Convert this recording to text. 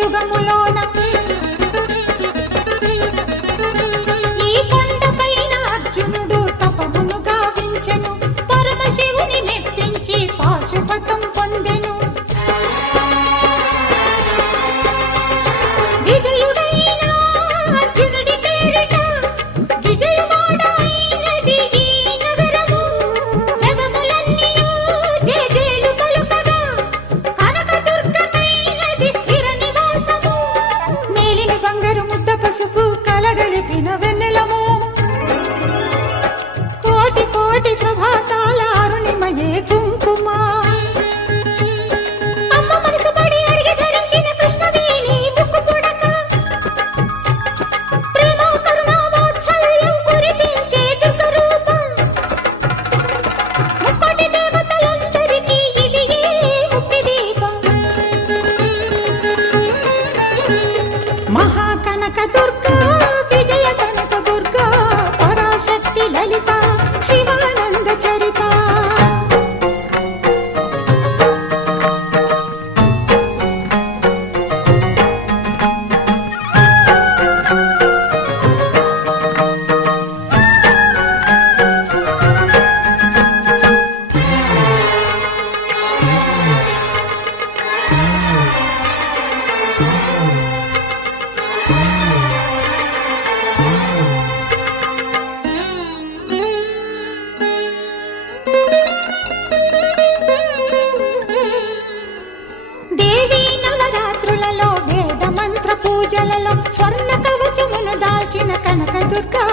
యుగములోన ఈ కొండపైన అర్జునుడు తపమును గావించెను పరమశివుని మెప్పించి పాశుపతం పొందెను విజయుడైన అర్జునుడి పేరిట విజయవాడైనది ఈ నగరము జగములన్నీయు జయజేలు పలుకగా కనకదుర్గమైనది స్థిర నివాసము మేలిమి బంగారు ముద్ద పసుపు కలగలిపిన వెన్నెలము కోటి కోటి ప్రభాతాల అరుణిమయే కుంకుమ అమ్మ మనసు పడి అడిగి ధరించిన కృష్ణవేణి ముక్కు పుడక ప్రేమ కరుణ వాత్సల్యం కురిపించే దుర్గ రూపం ముక్కోటి దేవతలందరికీ ఇది ముక్తి దీపం మహాకనక దుర్గా విజయ కనక దుర్గా పరాశక్తి లలిత శివానంద చరిత దేవీ నవరాత్రులలో వేద మంత్ర పూజలలో స్వర్ణ కవచమును దాల్చిన కనక దుర్గా